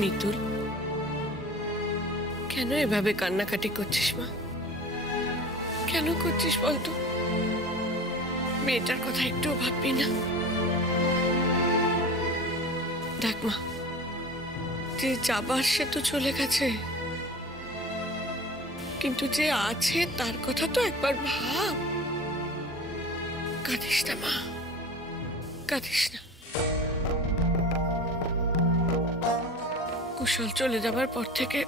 মিতুল, কেন এভাবে কান্নাকাটি করছিস মা? কেন করছিস বলতো? মেয়েটার কথা একটুও ভাববি না? দেখ মা, যে যাবার সে তো চলে গেছে, কিন্তু যে আছে তার কথা তো একবার ভাব। কাঁদিস না মা, কাঁদিস না। কুশল চলে যাবার পর থেকে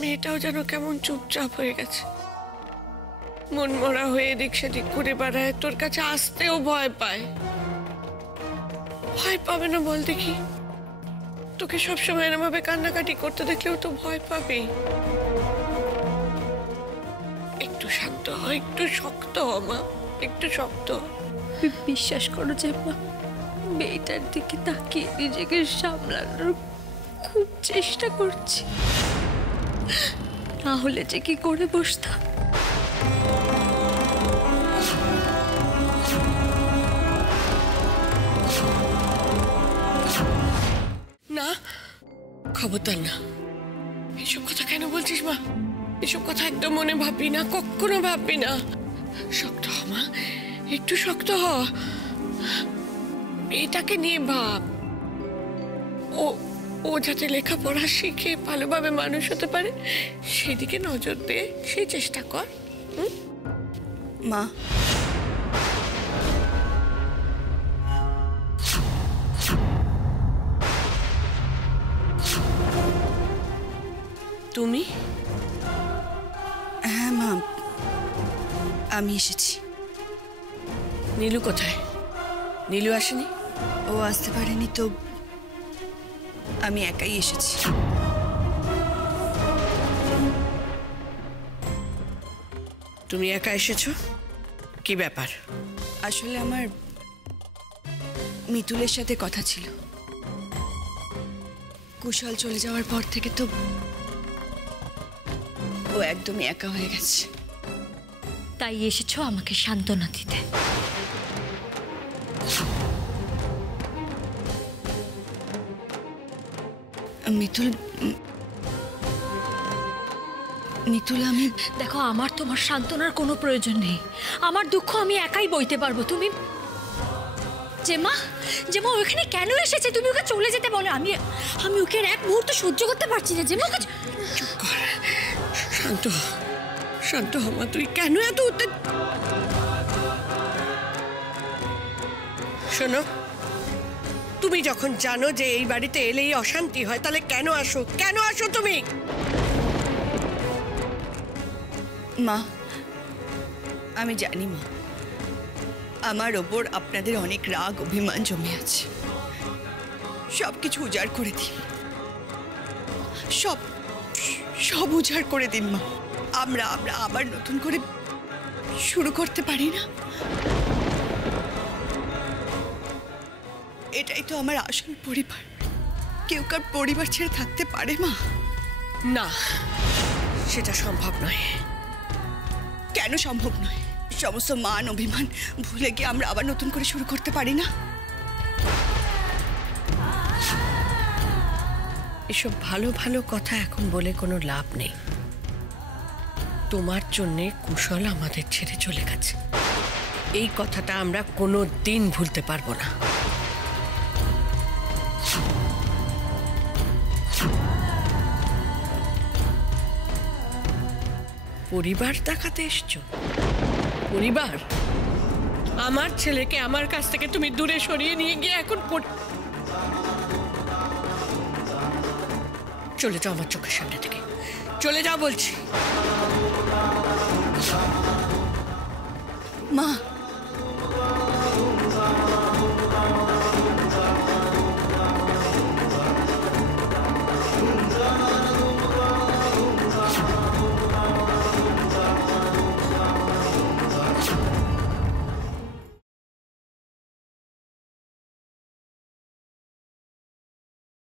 মেয়েটাও যেন কেমন চুপচাপ হয়ে গেছে, মন মরা হয়ে এদিক সেদিক ঘুরে বেড়ায়, তোর কাছে আসতেও ভয় পায়। ভয় পাবে না বল দেখি? তোকে সবসময় এরম ভাবে কান্নাকাটি করতে দেখলেও তো ভয় পাবে। একটু শান্ত হ, একটু শক্ত হ মা, একটু শক্ত হ। বিশ্বাস করো যে মা, মেয়েটার দিকে তাকিয়ে নিজেকে সামলানোর খুব চেষ্টা করছি, না হলে যে কি করে বসতাম। না, খবরদার না। এসব কথা কেন বলছিস মা? এসব কথা একদম মনে ভাববি না, কখনো ভাববি না। শক্ত হ মা, একটু শক্ত হ। এটাকে নিয়ে ভাব, ও যাতে লেখাপড়া শিখে ভালোভাবে মানুষ হতে পারে সেদিকে নজর দে, সেই চেষ্টা কর। মা, তুমি? হ্যাঁ মা, আমি এসেছি। নীলু কোথায়? নীলু আসেনি? ও আসতে পারেনি তো আমি একাই এসেছি। তুমি একা এসেছো? কি ব্যাপার? আসলে আমার মিতুলের সাথে কথা ছিল। কুশল চলে যাওয়ার পর থেকে তো ও একদমই একা হয়ে গেছে। তাই এসেছো আমাকে সান্ত্বনা দিতে। মিতুল, মিতুল আমি দেখো, আমার তোমার সান্ত্বনার কোনো প্রয়োজন নেই। আমার দুঃখ আমি একাই বইতে পারবো। তুমি জেমা, জেমা ওখানে কেন এসেছে? তুমি ওকে চলে যেতে বলো। আমি ওকে এক মুহূর্ত সহ্য করতে পারছি না। জেমা, চুপ কর, শান্ত হ, শান্ত হ মা। তুই কেন এত শোনো, তুমি যখন জানো যে এই বাড়িতে এলেই অশান্তি হয়, তাহলে কেন আসো? কেন আসো তুমি? মা, আমি জানি মা, আমার ওপর আপনাদের অনেক রাগ অভিমান জমে আছে। সবকিছু উজাড় করে দিন, সব সব উজাড় করে দিন মা। আমরা আবার নতুন করে শুরু করতে পারি না? এটাই তো আমার আসল পরিবার। কেউ কার পরিবার ছেড়ে থাকতে পারে মা? না, সেটা সম্ভব নয়। কেন সম্ভব নয়? সমস্ত মান অভিমান ভুলে গিয়ে আমরা আবার নতুন করে শুরু করতে পারি না? এসব ভালো ভালো কথা এখন বলে কোনো লাভ নেই। তোমার জন্যে কুশল আমাদের ছেড়ে চলে গেছে, এই কথাটা আমরা কোনো দিন ভুলতে পারবো না। পরিবার দেখাতে এসছো? পরিবার? আমার ছেলেকে আমার কাছ থেকে তুমি দূরে সরিয়ে নিয়ে গিয়ে এখন চলে যাও আমার চোখের সামনে থেকে, চলে যাও বলছি। মা,